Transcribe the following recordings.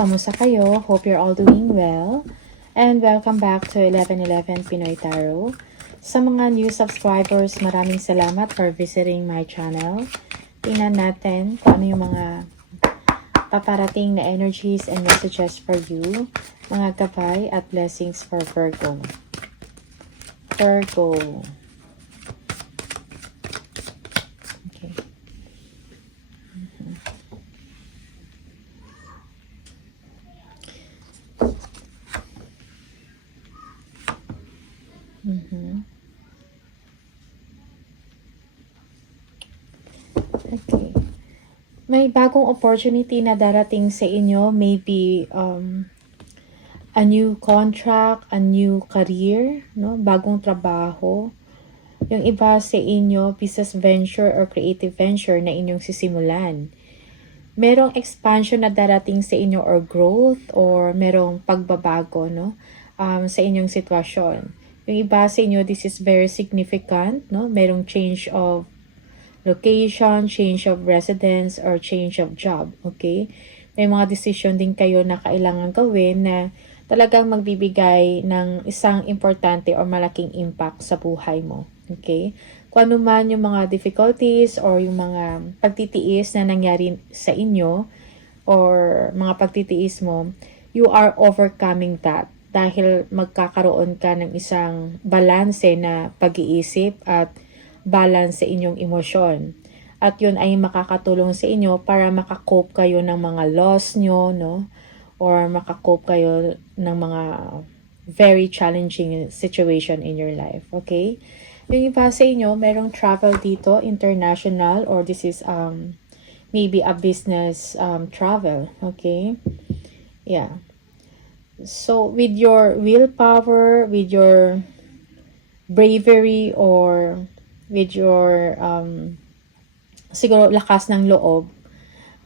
kamusta kayo? Hope you're all doing well. And welcome back to 1111 Pinoy Tarot. Sa mga new subscribers, maraming salamat for visiting my channel. Tingnan natin kung ano yung mga paparating na energies and messages for you. Mga gabay at blessings for Virgo. Virgo. Okay. Okay. May bagong opportunity na darating sa inyo. Maybe a new contract, a new career, no? Bagong trabaho. Yung iba sa inyo, business venture or creative venture na inyong sisimulan. Merong expansion na darating sa inyo or growth or merong pagbabago, no? Sa inyong sitwasyon. Yung iba sa inyo, this is very significant, no? Merong change of location, change of residence, or change of job, okay? May mga decision din kayo na kailangan gawin na talagang magbibigay ng isang importante or malaking impact sa buhay mo, okay? Kung ano man yung mga difficulties or yung mga pagtitiis na nangyari sa inyo or mga pagtitiis mo, you are overcoming that dahil magkakaroon ka ng isang balanse na pag-iisip at balance sa inyong emosyon. At yun ay makakatulong sa inyo para makakope kayo ng mga loss nyo, no? Or makakope kayo ng mga very challenging situation in your life, okay? Yung iba sa inyo, merong travel dito, international, or this is maybe a business travel, okay? Yeah. So, with your willpower, with your bravery, or with your siguro lakas ng loob,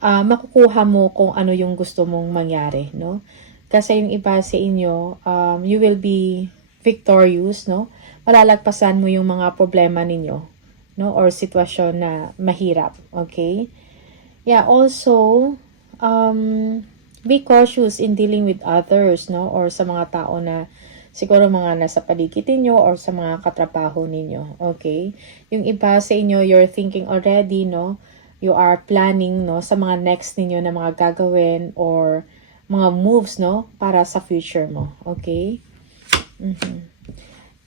makukuha mo kung ano yung gusto mong mangyari, no? Kasi yung iba sa inyo, you will be victorious, no? Malalagpasan mo yung mga problema ninyo, no? Or sitwasyon na mahirap, okay? Yeah, also, be cautious in dealing with others, no? Or sa mga tao na siguro mga nasa paligid ninyo or sa mga katrabaho ninyo, okay? Yung iba sa inyo, you're thinking already, no? You are planning, no? Sa mga next ninyo na mga gagawin or mga moves, no? Para sa future mo, okay?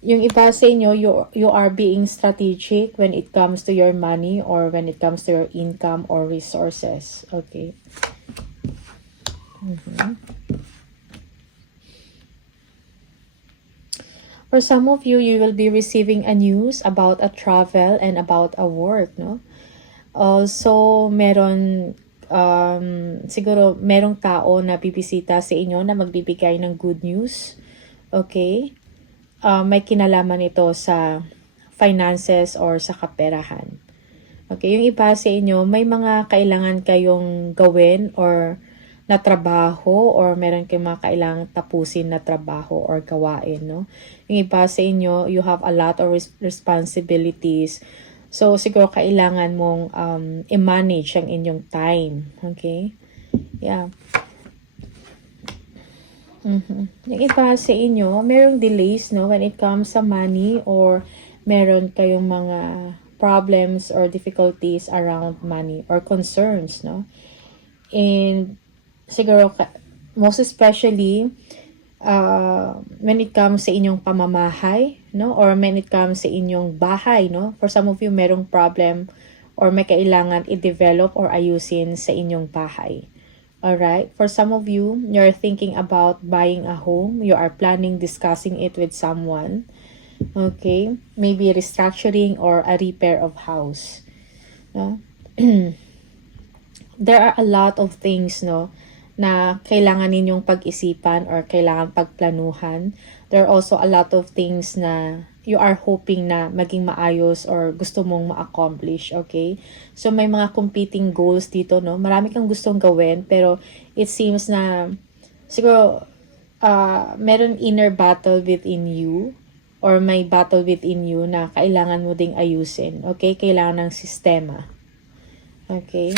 Yung iba sa inyo, you are being strategic when it comes to your money or when it comes to your income or resources, okay? For some of you, you will be receiving a news about a travel and about a work, no? Also, meron, siguro, merong tao na bibisita sa inyo na magbibigay ng good news, okay? May kinalaman ito sa finances or sa kaperahan. Okay, yung iba sa inyo, may mga kailangan kayong gawin or na trabaho or meron kayong mga kailangang tapusin na trabaho or gawain, no? Yung iba sa inyo, you have a lot of responsibilities. So, siguro kailangan mong i-manage ang inyong time. Okay? Yeah. Yung iba sa inyo, merong delays, no? When it comes sa money or meron kayong mga problems or difficulties around money or concerns, no? And siguro, most especially, when it comes sa inyong pamamahay, no? Or when it comes sa inyong bahay, no? For some of you, merong problem or may kailangan i-develop or ayusin sa inyong bahay. Alright? For some of you, you're thinking about buying a home. You are planning, discussing it with someone. Okay? Maybe restructuring or a repair of house. No? There are a lot of things, no? Na kailangan ninyong pag-isipan or kailangan pagplanuhan. There are also a lot of things na you are hoping na maging maayos or gusto mong ma-accomplish, okay? So, may mga competing goals dito, no? Marami kang gustong gawin, pero it seems na siguro meron inner battle within you or may battle within you na kailangan mo ding ayusin, okay? Kailangan ng sistema. Okay?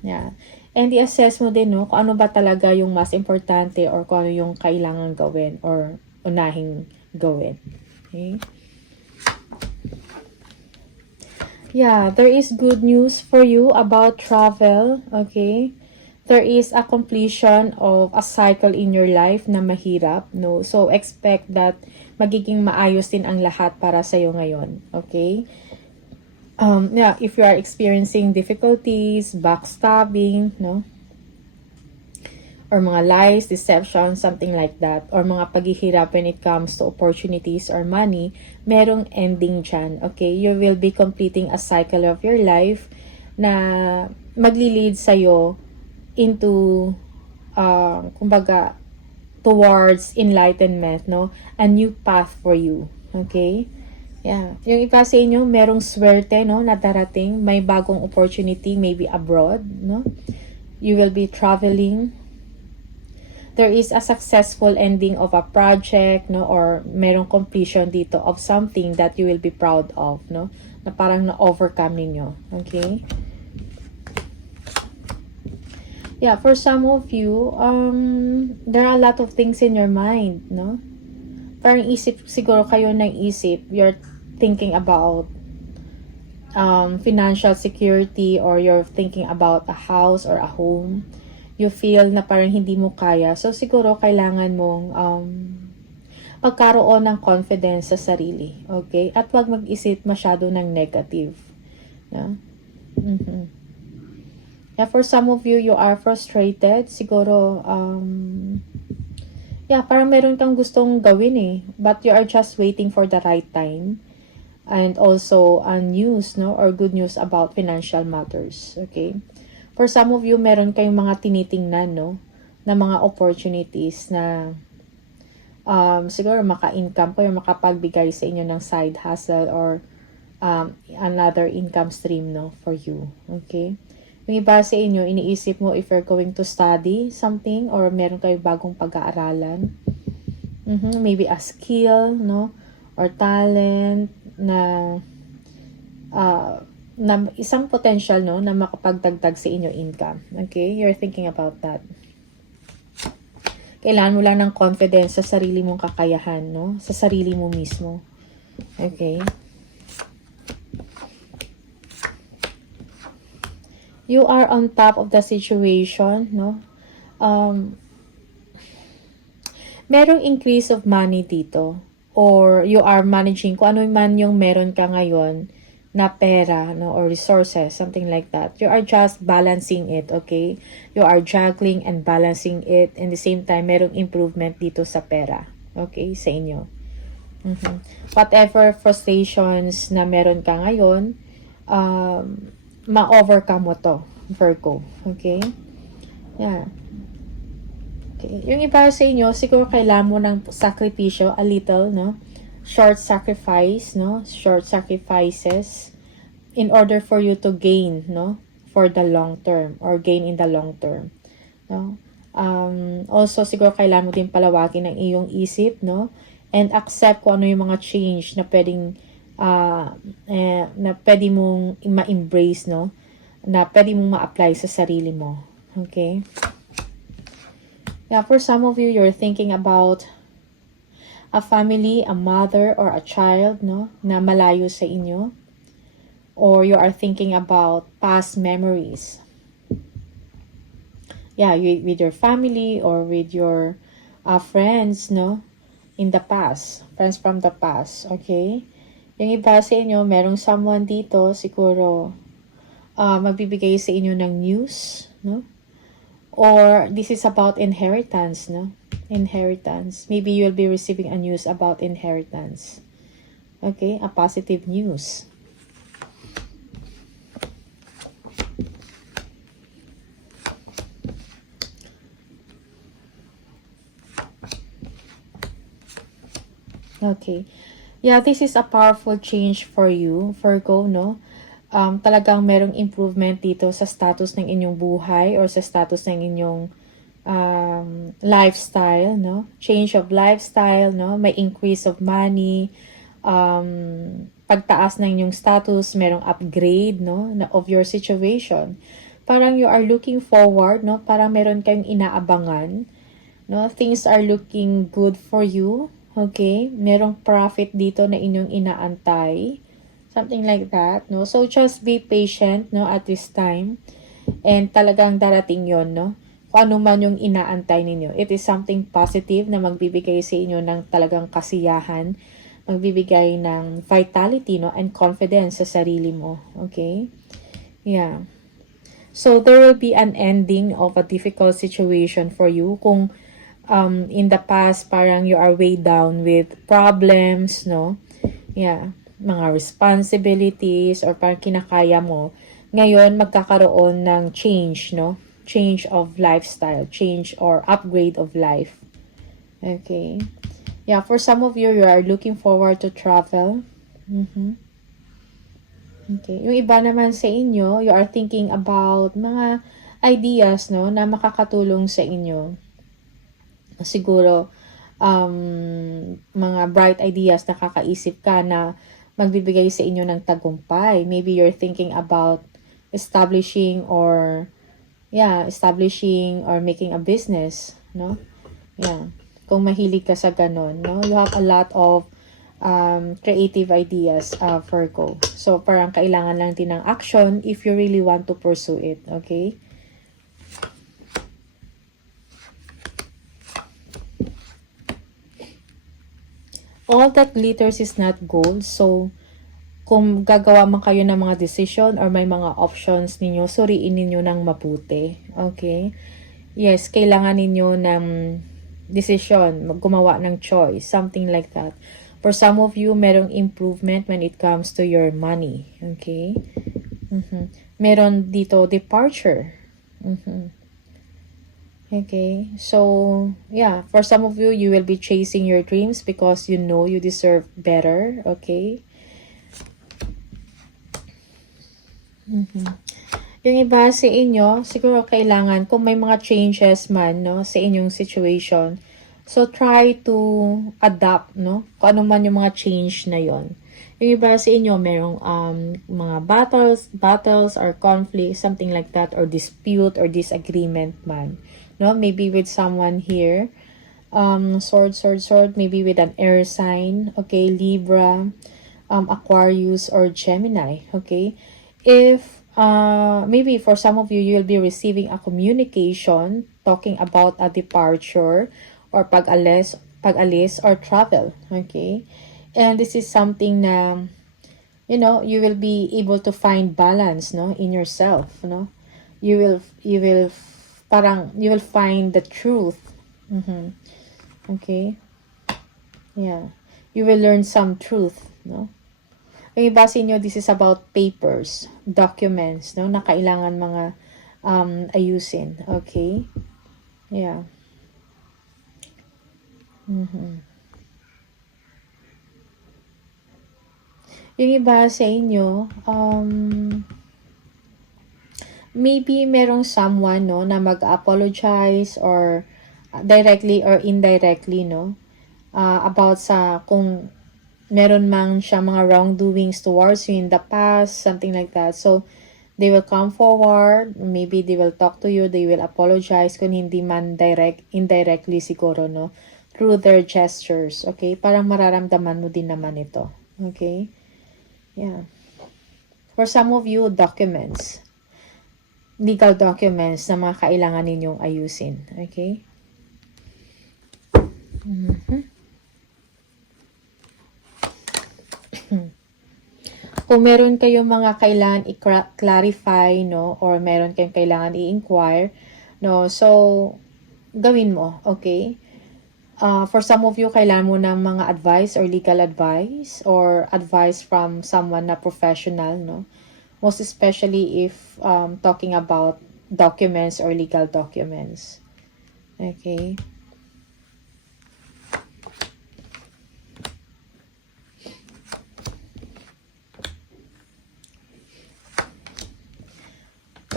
Yeah. And i-assess mo din, no, kung ano ba talaga yung mas importante or kung ano yung kailangan gawin or unahing gawin. Okay? Yeah, there is good news for you about travel, okay? There is a completion of a cycle in your life na mahirap, no? So, expect that magiging maayos din ang lahat para sa'yo ngayon, okay? Yeah, if you are experiencing difficulties, backstabbing, no? Or mga lies, deception, something like that, or mga paghihirap when it comes to opportunities or money, merong ending dyan, okay? You will be completing a cycle of your life na magli-lead sa'yo into, kumbaga, towards enlightenment, no? A new path for you, okay? Yeah. Yung iba sa inyo, merong swerte, no, na darating, may bagong opportunity, maybe abroad, no? You will be traveling. There is a successful ending of a project, no, or merong completion dito of something that you will be proud of, no, na parang na-overcome ninyo, okay? Yeah, for some of you, there are a lot of things in your mind, no? Parang siguro kayo ng isip, you're thinking about financial security, or you're thinking about a house or a home. You feel na parang hindi mo kaya. So, siguro kailangan mong pagkaroon ng confidence sa sarili. Okay? At wag mag-isip masyado ng negative. No? Yeah, for some of you, you are frustrated. Siguro, yeah, parang meron kang gustong gawin eh. But you are just waiting for the right time. And also, news, no? Or good news about financial matters. Okay? For some of you, meron kayong mga tinitingnan, no, na mga opportunities na siguro maka-income po, yung makapagbigay sa inyo ng side hustle or another income stream, no, for you. Okay? Yung iba sa inyo, iniisip mo if you're going to study something or meron kayong bagong pag-aaralan. Maybe a skill, no, or talent na na isang potential, no, na makapagdagdag sa inyo income. Okay? You're thinking about that. Kailangan mo lang ng confidence sa sarili mong kakayahan, no? Sa sarili mo mismo. Okay? You are on top of the situation, no? Merong increase of money dito. Or you are managing, kung ano man yung meron ka ngayon, na pera, no, or resources, something like that. You are just balancing it, okay? You are juggling and balancing it, and the same time, merong improvement dito sa pera, okay, sa inyo. Whatever frustrations na meron ka ngayon, ma-overcome mo to, Virgo, okay? Yeah. Okay. Yung iba sa inyo, siguro kailangan mo ng sakripisyo, a little, no? Short sacrifice, no? Short sacrifices in order for you to gain, no? For the long term or gain in the long term, no? Also, siguro kailangan mo din palawagin ang iyong isip, no? And accept kung ano yung mga change na pwedeng na pwede mong ma-embrace, no? Na pwede mong ma-apply sa sarili mo. Okay? Yeah, for some of you, you're thinking about a family, a mother, or a child, no, na malayo sa inyo. Or you are thinking about past memories. Yeah, with your family or with your friends, no, in the past. Friends from the past, okay? Yung iba sa inyo, merong someone dito, siguro, magbibigay sa inyo ng news, no? Or this is about inheritance, no? Inheritance. Maybe you'll be receiving a news about inheritance. Okay? A positive news. Okay. Yeah, this is a powerful change for you, Virgo, no? Talagang merong improvement dito sa status ng inyong buhay or sa status ng inyong lifestyle, no? Change of lifestyle, no? May increase of money, pagtaas ng inyong status, merong upgrade, no? Of your situation. parang you are looking forward, no? Parang meron kayong inaabangan, no? Things are looking good for you, okay? Merong profit dito na inyong inaantay. Something like that, no? So, just be patient, no, at this time. And talagang darating yon, no? Kung ano man yung inaantay ninyo. It is something positive na magbibigay sa inyo ng talagang kasiyahan, magbibigay ng vitality, no, and confidence sa sarili mo. Okay? Yeah. So, there will be an ending of a difficult situation for you. Kung in the past, parang you are way down with problems, no? Yeah. Mga responsibilities or parang kinakaya mo. Ngayon, magkakaroon ng change, no? Change of lifestyle, change or upgrade of life. Okay. Yeah, for some of you, you are looking forward to travel. Okay. Yung iba naman sa inyo, you are thinking about mga ideas, no, na makakatulong sa inyo. Siguro, mga bright ideas na kakaisip ka na magbibigay sa inyo ng tagumpay. Maybe you're thinking about establishing or making a business, no? Yeah. Kung mahilig ka sa ganun, no? You have a lot of creative ideas, Virgo. So, parang kailangan lang din ng action if you really want to pursue it, okay? All that glitters is not gold. So, kung gagawa man kayo ng mga decision or may mga options ninyo, suriin ninyo ng mabuti. Okay? Yes, kailangan ninyo ng decision, gumawa ng choice, something like that. For some of you, merong improvement when it comes to your money. Okay? Meron dito departure. Okay, so yeah, for some of you, you will be chasing your dreams because you know you deserve better. Okay. Yung iba sa inyo, siguro kailangan, kung may mga changes man, no, sa inyong situation, so try to adapt, no, kung ano man yung mga change na yon. Yung iba sa inyo, merong mga battles or conflict, something like that, or dispute or disagreement man, no, maybe with someone here, sword, maybe with an air sign, okay, Libra, Aquarius, or Gemini, okay. If maybe for some of you, you'll be receiving a communication talking about a departure or pag-alis or travel, okay? And this is something na, you know, you will be able to find balance, no, in yourself, no? You will find the truth. Okay? Yeah. You will learn some truth, no? Yung iba sa inyo, this is about papers, documents, no, na kailangan mga ayusin. Okay? Yeah. Yung iba sa inyo, maybe merong someone, no, na mag-apologize or directly or indirectly, no, about sa kung meron mang siya mga wrongdoings towards you in the past, something like that. So, they will come forward, maybe they will talk to you, they will apologize kung hindi man indirectly siguro, no, through their gestures, okay? Parang mararamdaman mo din naman ito, okay? Yeah. For some of you, documents, legal documents na mga kailangan ninyong ayusin, okay? Kung meron kayong mga kailangan i-clarify, no, or meron kayong kailangan i-inquire, no, so, gawin mo, okay? For some of you, kailangan mo ng mga advice or legal advice or advice from someone na professional, no? Most especially if talking about documents or legal documents. Okay?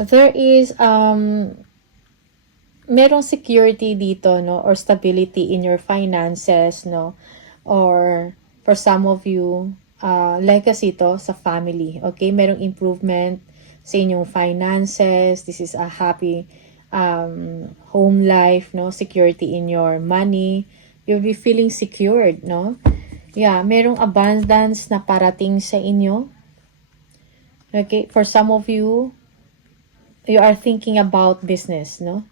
There is merong security dito, no, or stability in your finances, no, or for some of you, legacy to sa family, okay, merong improvement sa inyong finances. This is a happy home life, no? Security in your money. You'll be feeling secured, no? Yeah, merong abundance na parating sa inyo. Okay, for some of you, you are thinking about business, no?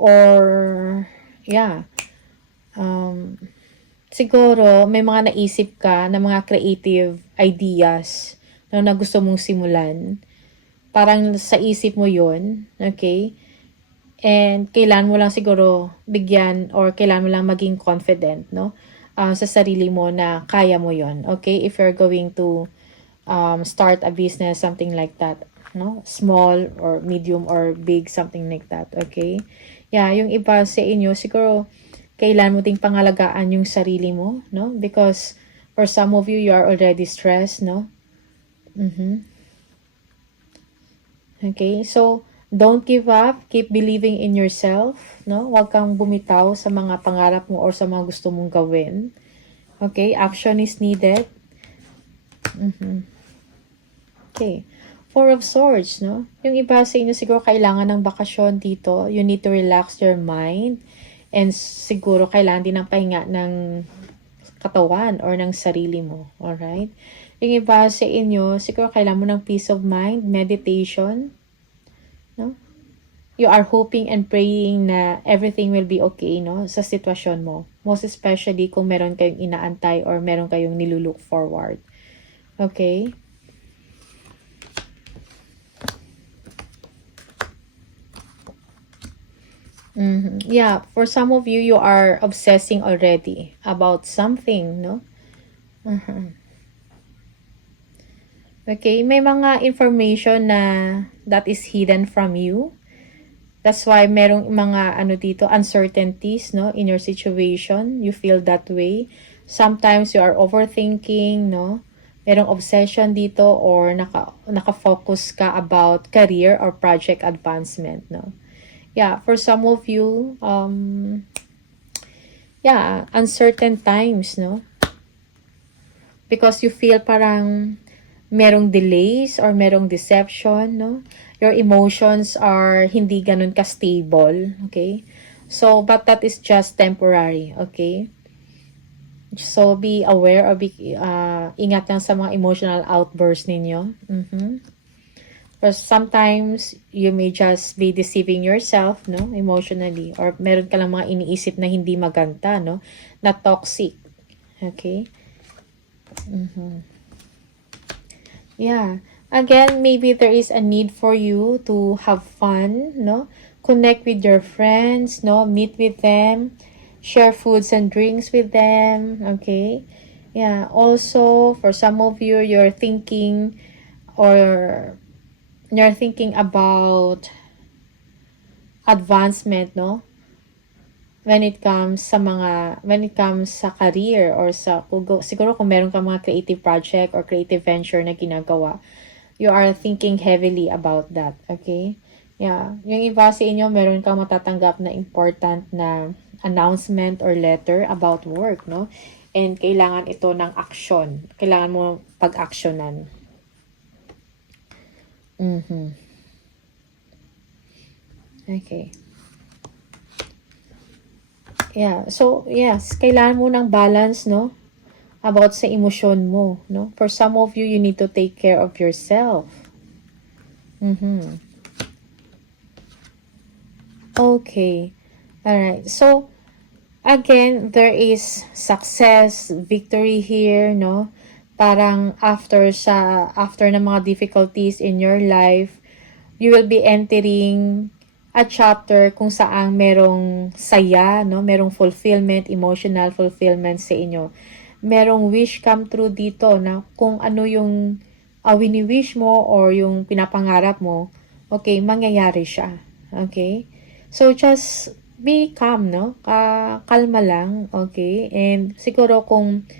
Or, yeah, siguro may mga naisip ka na mga creative ideas no, na gusto mong simulan. Parang sa isip mo yun, okay? And kailan mo lang siguro bigyan or kailan mo lang maging confident, no? Sa sarili mo na kaya mo yon, okay? If you're going to start a business, something like that, no? Small or medium or big, something like that, okay? Yeah, yung iba sa inyo, siguro kailan mo ding pangalagaan yung sarili mo, no? Because for some of you, you are already stressed, no? Okay, so don't give up, keep believing in yourself, no? Huwag kang bumitaw sa mga pangarap mo or sa mga gusto mong gawin. Okay, action is needed. Okay, Four of Swords, no? Yung iba sa inyo siguro kailangan ng bakasyon dito. You need to relax your mind and siguro kailangan din ng pahinga ng katawan or ng sarili mo. Alright? Yung iba sa inyo, siguro kailangan mo ng peace of mind, meditation, no? You are hoping and praying na everything will be okay, no? Sa sitwasyon mo. Most especially kung meron kayong inaantay or meron kayong nilulook forward. Okay? Yeah, for some of you, you are obsessing already about something, no? Okay, may mga information na that is hidden from you. That's why merong mga dito, uncertainties, no, in your situation. You feel that way. Sometimes you are overthinking, no? Merong obsession dito or naka-focus ka about career or project advancement, no? Yeah, for some of you, yeah, uncertain times, no? Because you feel parang merong delays or merong deception, no? Your emotions are hindi ganun ka-stable, okay? So, but that is just temporary, okay? So, be aware or ingat lang sa mga emotional outbursts ninyo. Because sometimes, you may just be deceiving yourself, no? Emotionally. Or meron ka lang mga iniisip na hindi maganda, no? Na toxic. Okay? Yeah. Again, maybe there is a need for you to have fun, no? Connect with your friends, no? Meet with them. Share foods and drinks with them. Okay? Yeah. Also, for some of you, you're thinking about advancement, no? When it comes sa career or siguro kung meron ka mga creative project or creative venture na ginagawa, you are thinking heavily about that, okay? Yeah, yung iba sa inyo meron kang matatanggap na important na announcement or letter about work, no? And kailangan ito ng action. Kailangan mo pag-actionan. Okay. Yeah. So, yes, kailangan mo ng balance, no? About sa emosyon mo, no? For some of you, you need to take care of yourself. Okay. Alright. So, again, there is success, victory here, no? Parang after ng mga difficulties in your life, you will be entering a chapter kung saan merong saya, no? Merong fulfillment, emotional fulfillment sa inyo. Merong wish come true dito na kung ano yung wini-wish mo or yung pinapangarap mo, okay, mangyayari siya. Okay? So, just be calm, no? Kalma lang, okay? And siguro kung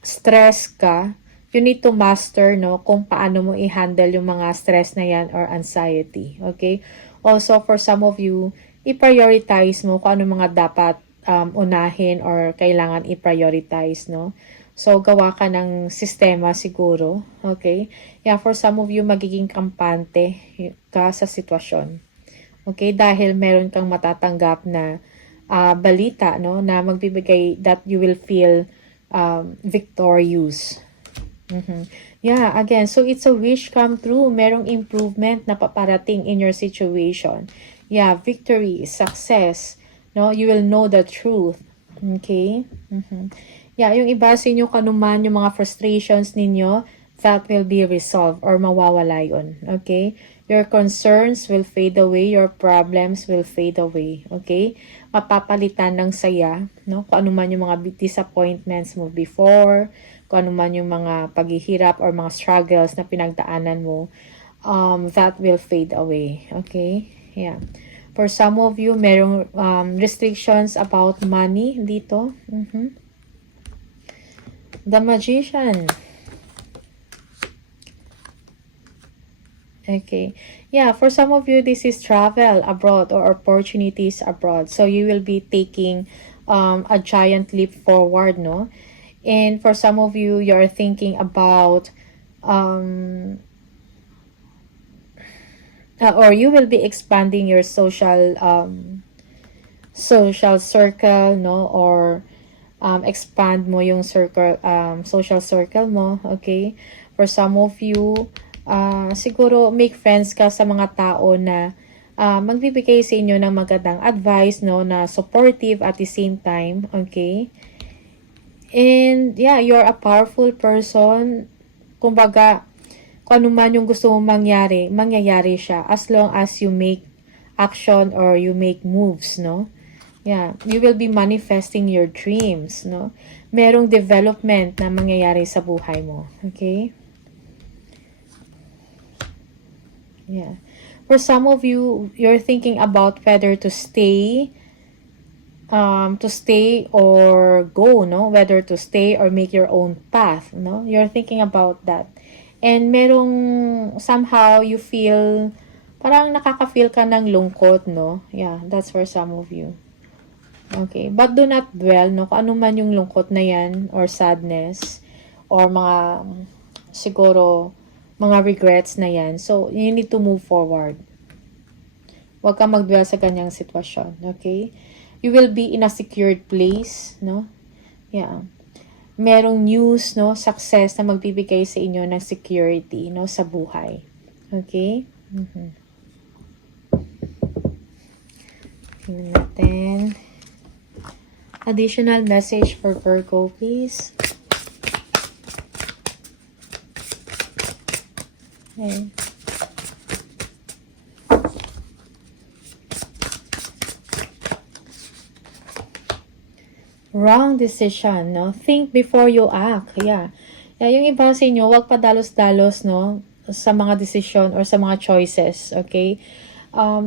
stress ka, you need to master, no, kung paano mo i-handle yung mga stress na yan or anxiety. Okay? Also, for some of you, i-prioritize mo kung ano mga dapat unahin or kailangan i-prioritize, no? So, gawa ka ng sistema siguro. Okay? Yeah, for some of you, magiging kampante ka sa sitwasyon. Okay? Dahil meron kang matatanggap na balita, no? Na magbibigay that you will feel victorious. Yeah, again, so it's a wish come true. Merong improvement na paparating in your situation. Yeah, victory, success. No? You will know the truth. Okay? Yeah, yung iba sa inyo kanuman yung mga frustrations ninyo, that will be resolved or mawawala yun. Okay? Your concerns will fade away, your problems will fade away. Okay? Mapapalitan ng saya, no? Kung ano man yung mga disappointments mo before, kung ano man yung mga paghihirap or mga struggles na pinagdaanan mo, that will fade away. Okay? Yeah. For some of you, merong restrictions about money dito. The Magician. Okay. Yeah, for some of you, this is travel abroad or opportunities abroad. So, you will be taking a giant leap forward, no? And for some of you, you're thinking about or you will be expanding your social circle, no? Or expand mo yung circle, social circle mo, okay? For some of you, siguro make friends ka sa mga tao na magbibigay sa inyo ng magandang advice, no? Na supportive at the same time, okay? And yeah, you're a powerful person. Kumbaga, kung ano man yung gusto mong mangyari, mangyayari siya as long as you make action or you make moves, no? Yeah, you will be manifesting your dreams, no? Merong development na mangyayari sa buhay mo, okay? Yeah. For some of you, you're thinking about whether to stay or go, no? Whether to stay or make your own path, no? You're thinking about that. And merong somehow you feel parang nakaka-feel ka ng lungkot, no? Yeah, that's for some of you. Okay, but do not dwell, no? Kung ano man yung lungkot na yan, or sadness, or mga, siguro, mga regrets na yan. So, you need to move forward. Huwag kang mag-dwell sa ganyang sitwasyon, okay? You will be in a secured place, no? Yeah. Merong news, no? Success na magbibigay sa inyo ng security, no? Sa buhay. Okay? Tingnan natin. Additional message for Virgo, please. Okay. Wrong decision, no? Think before you act. Yeah. Yung iba sa inyo, wag padalos-dalos, no? Sa mga decision or sa mga choices, okay?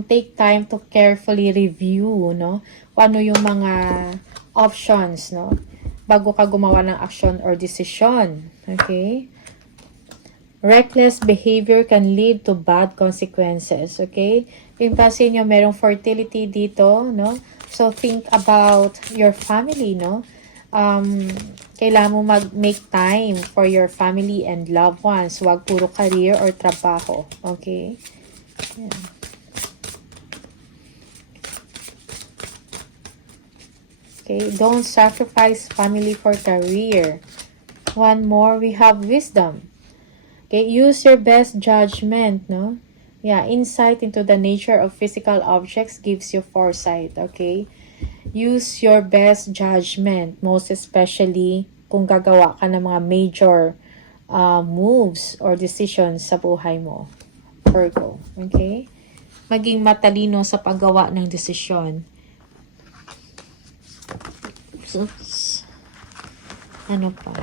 Take time to carefully review, no? Kung ano yung mga options, no? Bago ka gumawa ng action or decision. Okay? Reckless behavior can lead to bad consequences. Okay? Yung pa sa inyo, merong fertility dito, no? So, think about your family, no? Kailangan mo mag-make time for your family and loved ones. Huwag puro career or trabaho. Okay? Yeah. Okay, don't sacrifice family for career. One more, we have wisdom. Okay, use your best judgment, no? Yeah, insight into the nature of physical objects gives you foresight, okay? Use your best judgment, most especially kung gagawa ka ng mga major moves or decisions sa buhay mo, Virgo, okay? Maging matalino sa paggawa ng desisyon. Oops. Ano pa?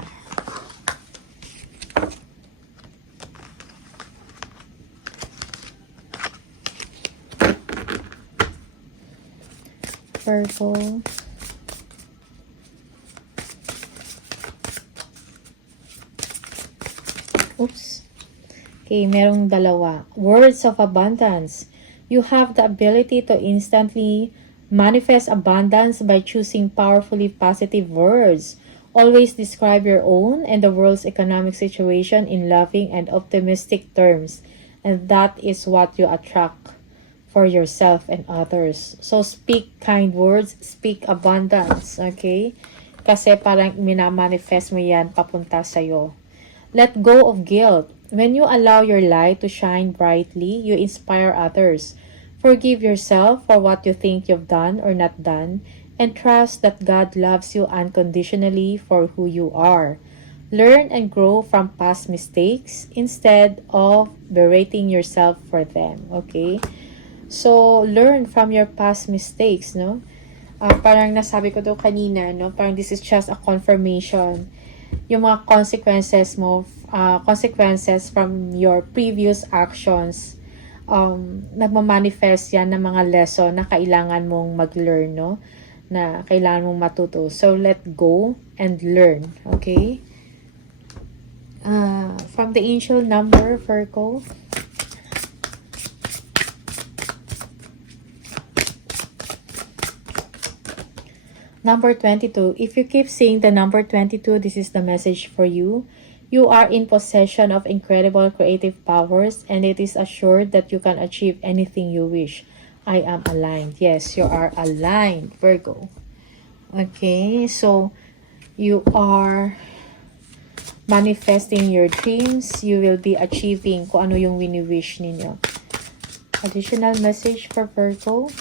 Purple. Oops. Okay, merong dalawa. Words of abundance. You have the ability to instantly manifest abundance by choosing powerfully positive words. Always describe your own and the world's economic situation in loving and optimistic terms. And that is what you attract for yourself and others. So, speak kind words, speak abundance, okay? Kasi parang minamanifest mo yan papunta sa'yo. Let go of guilt. When you allow your light to shine brightly, you inspire others. Forgive yourself for what you think you've done or not done, and trust that God loves you unconditionally for who you are. Learn and grow from past mistakes instead of berating yourself for them, okay? So, learn from your past mistakes, no? Parang nasabi ko to kanina, no? Parang this is just a confirmation. Yung mga consequences mo, consequences from your previous actions, nagmamanifest yan ng mga lesson na kailangan mong mag-learn, no? Na kailangan mong matuto. So, let go and learn, okay? From the angel number, Virgo. Number 22. If you keep seeing the number 22, this is the message for you. You are in possession of incredible creative powers, and it is assured that you can achieve anything you wish. I am aligned. Yes, you are aligned, Virgo. Okay, so you are manifesting your dreams. You will be achieving kung ano yung wini-wish ninyo. Additional message for Virgo.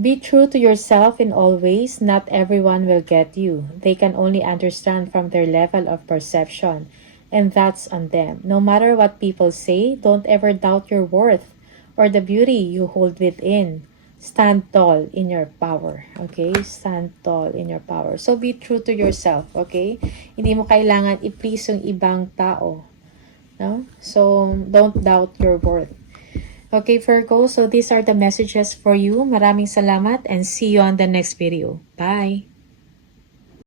Be true to yourself in all ways. Not everyone will get you. They can only understand from their level of perception, and that's on them. No matter what people say, don't ever doubt your worth or the beauty you hold within. Stand tall in your power, okay? Stand tall in your power. So, be true to yourself, okay? Hindi mo kailangan i-please yung ibang tao, no? So, don't doubt your worth. Okay, Virgo, so these are the messages for you. Maraming salamat and see you on the next video. Bye!